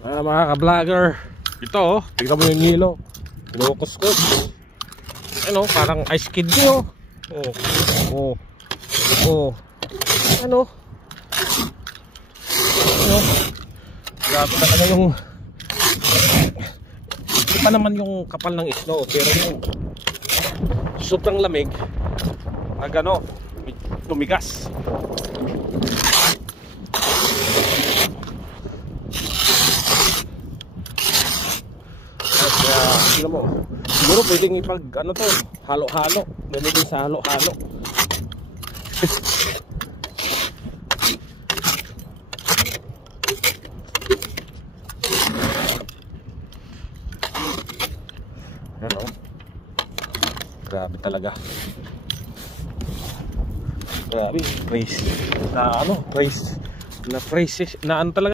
Mga ka-vlogger, ito oh, tignan mo yung hilo, kinukuskus. Ano, parang ice candy oh. Oh, oh, ano, grabe talaga yung, hindi pa naman yung kapal ng snow, pero yung sobrang lamig na gano, tumigas. Kaya tignan mo, siguro pwedeng ipag ano to, halo-halo, ganun din sa halo-halo. Ano? Grabe talaga. Grabe, praise na ano, praise na ano talaga.